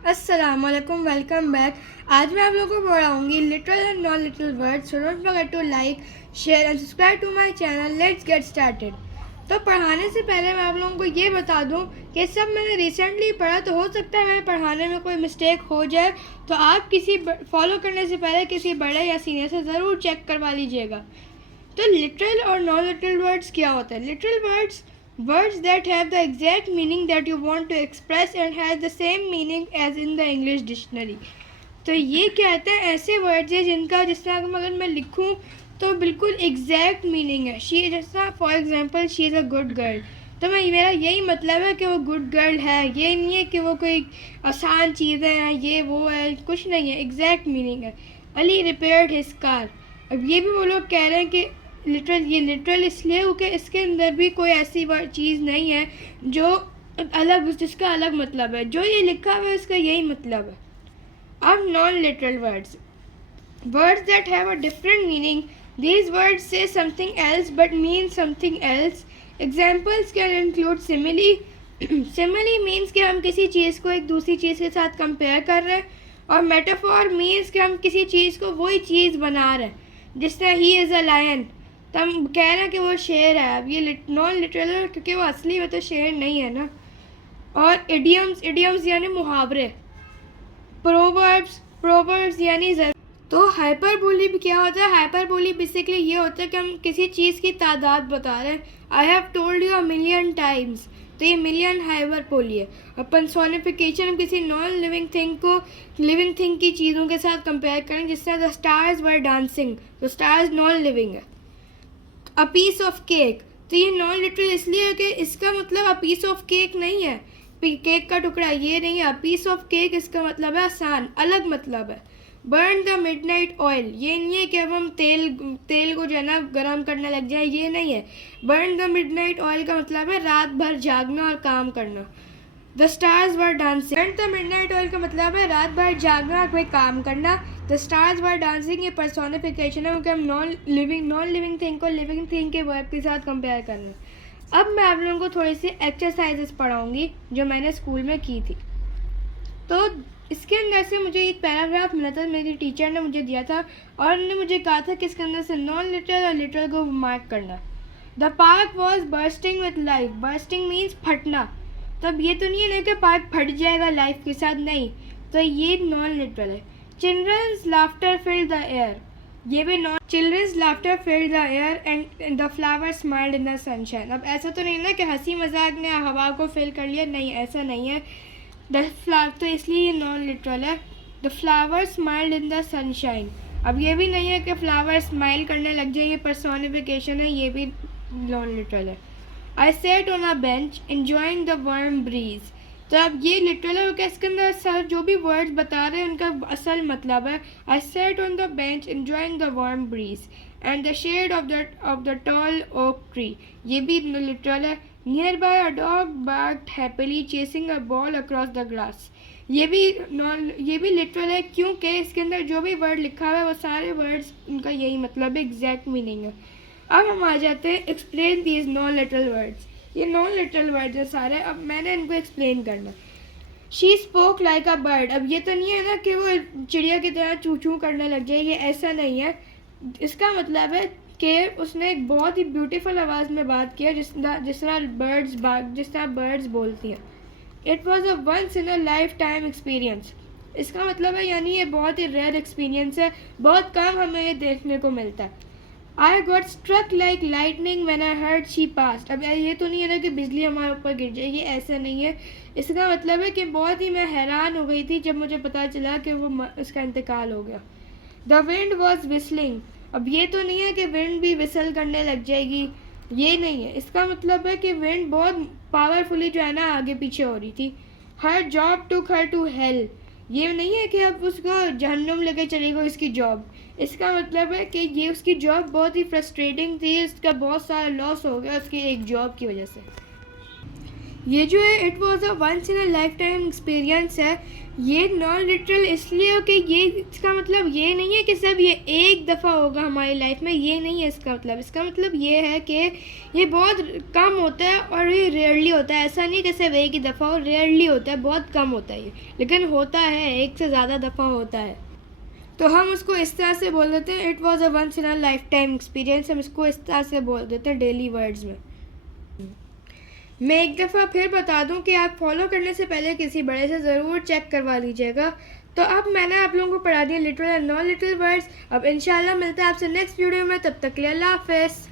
अस्सलाम वालेकुम, welcome back. आज मैं आप लोगों को पढ़ाऊंगी literal and non literal words. So don't forget to like, share and subscribe to my channel. Let's get started. तो पढ़ाने से पहले मैं आप लोगों को ये बता दूं कि सब मैंने रिसेंटली पढ़ा, तो हो सकता है मेरे पढ़ाने में कोई मिस्टेक हो जाए, तो आप किसी फॉलो करने से पहले किसी बड़े या सीनियर से ज़रूर चेक करवा लीजिएगा। तो लिटरल और नॉन लिटरल वर्ड्स क्या होता है? Literal words that have the exact meaning that you want to express and has the same meaning as in the English dictionary। तो ये कहते हैं ऐसे वर्ड्स है जिनका जिस तरह अगर मैं लिखूं तो बिल्कुल एग्जैक्ट मीनिंग है। शी जैसा for example she is a good girl, तो मैं मेरा यही मतलब है कि वो गुड गर्ल है। ये नहीं है कि वो कोई आसान चीज़ें हैं, ये वो है, कुछ नहीं है, एग्जैक्ट मीनिंग है। Ali repaired his car. अब ये भी वो लोग कह रहे हैं कि लिटरल इसलिए क्योंकि इसके अंदर भी कोई ऐसी चीज़ नहीं है जो अलग जिसका अलग मतलब है। जो ये लिखा हुआ है उसका यही मतलब है। अब non literal words that have a different meaning. These words से something else but mean something else. Examples can include simile. Simile means कि हम किसी चीज़ को एक दूसरी चीज़ के साथ कंपेयर कर रहे हैं, और मेटाफोर मीन्स कि हम किसी चीज़ को वही चीज़ बना रहे हैं। जिस तरह ही इज़ अ लायन, तो हम कह रहे हैं कि वो शेर है। अब ये नॉन लिटरल है क्योंकि वो असली में तो शेर नहीं है ना। और इडियम्स यानी मुहावरे। प्रोवर्ब्स यानी तो हाइपरबोली भी क्या होता है? हाइपरबोली बेसिकली ये होता है कि हम किसी चीज़ की तादाद बता रहे हैं। I have told you a million times, तो ये मिलियन हाइपरबोली है। और पर्सोनिफिकेशन, हम किसी नॉन लिविंग थिंग को लिविंग थिंग की चीज़ों के साथ कंपेयर करें। जिस तरह द स्टार्स वर डांसिंग, तो स्टार्स नॉन लिविंग है। अ पीस ऑफ केक, तो ये नॉन लिटरल इसलिए है कि इसका मतलब अ पीस ऑफ केक नहीं है, केक का टुकड़ा, ये नहीं है। अ पीस ऑफ केक इसका मतलब है आसान, अलग मतलब है। बर्न द मिडनाइट ऑयल, ये नहीं है कि अब हम तेल को जो है ना गर्म करने लग जाए, ये नहीं है। बर्न द मिडनाइट ऑयल का मतलब है रात भर जागना और काम करना। The stars were dancing, and the midnight oil का मतलब है रात भर जागना, कोई काम करना। द स्टार्स वर डांसिंग ये पर्सोनिफिकेशन है क्योंकि हम नॉन लिविंग थिंग को लिविंग थिंग के वर्ब के साथ कंपेयर कर रहे हैं। अब मैं आप लोगों को थोड़ी सी एक्सरसाइजेस पढ़ाऊंगी जो मैंने स्कूल में की थी। तो इसके अंदर से मुझे एक पैराग्राफ मिला था, मेरी टीचर ने मुझे दिया था, और उन्होंने मुझे कहा था कि इसके अंदर से नॉन लिटरल और लिटरल को मार्क करना। The park was bursting with life. Bursting means फटना। तब ये तो नहीं है कि पार्क फट जाएगा लाइफ के साथ, नहीं, तो ये नॉन लिटरल है। Children's laughter filled the air, ये भी non. Children's laughter filled the air and the flower smiled in the sunshine. अब ऐसा तो नहीं ना कि हंसी मजाक ने हवा को फिल कर लिया, नहीं, ऐसा नहीं है। द फ्लावर, तो इसलिए ये नॉन लिटरल है। The flower smiled in the sunshine, अब ये भी नहीं है कि फ्लावर स्माइल करने लग जाए, ये पर्सोनिफिकेशन है, ये भी नॉन लिटरल है। I sat on a bench enjoying the warm breeze, तो अब ये लिटरल है क्योंकि इसके अंदर सर जो भी वर्ड्स बता रहे हैं उनका असल मतलब है। I sat on the bench enjoying the warm breeze and the shade of the tall oak tree, ये भी लिटरल है। Nearby a dog barked happily chasing a ball across the grass, ये भी लिटरल है क्योंकि इसके अंदर जो भी वर्ड लिखा हुआ है वो सारे वर्ड्स उनका यही मतलब है, एग्जैक्ट मीनिंग है। अब हम आ जाते हैं explain these non literal words. ये नॉन लिटरल वर्ड्स है सारे, अब मैंने इनको एक्सप्लेन करना। She spoke like a bird, अब ये तो नहीं है ना कि वो चिड़िया की तरह चू चू करने लग जाए, ये ऐसा नहीं है। इसका मतलब है कि उसने एक बहुत ही ब्यूटीफुल आवाज़ में बात किया, जिस तरह बर्ड्स बोलती हैं। It was a once in a lifetime experience, इसका मतलब है यानी ये बहुत ही रेयर एक्सपीरियंस है, बहुत कम हमें ये देखने को मिलता है। I got struck like lightning when I heard she passed, अब ये तो नहीं है ना कि बिजली हमारे ऊपर गिर जाएगी, ऐसा नहीं है। इसका मतलब है कि बहुत ही मैं हैरान हो गई थी जब मुझे पता चला कि वो उसका इंतकाल हो गया। द विंड वॉज विस्लिंग, अब ये तो नहीं है कि विंड भी विसल करने लग जाएगी, ये नहीं है। इसका मतलब है कि विंड बहुत पावरफुली जो है ना आगे पीछे हो रही थी। Her job took her to hell, ये नहीं है कि अब उसको जहन्नुम लेके चली गई उसकी जॉब। इसका मतलब है कि ये उसकी जॉब बहुत ही फ्रस्ट्रेटिंग थी, इसका बहुत सारा लॉस हो गया उसकी एक जॉब की वजह से। ये जो है it was a once in a lifetime experience है, ये नॉन लिटरल इसलिए हो कि ये इसका मतलब ये नहीं है कि सब ये एक दफ़ा होगा हमारी लाइफ में, ये नहीं है इसका मतलब। इसका मतलब ये है कि ये बहुत कम होता है और ये रेयरली होता है। ऐसा नहीं कि सिर्फ एक ही दफ़ा हो, रेयरली होता है, बहुत कम होता है ये, लेकिन होता है, एक से ज़्यादा दफ़ा होता है। तो हम उसको इस तरह से बोल देते हैं, it was a once in a lifetime experience, हम इसको इस तरह से बोल देते हैं डेली वर्ड्स में। मैं एक दफ़ा फिर बता दूं कि आप फॉलो करने से पहले किसी बड़े से ज़रूर चेक करवा लीजिएगा। तो अब मैंने आप लोगों को पढ़ा दिया literal and non literal words. अब इंशाल्लाह मिलता है आपसे नेक्स्ट वीडियो में, तब तक के लिए अल्लाह हाफ़िज़।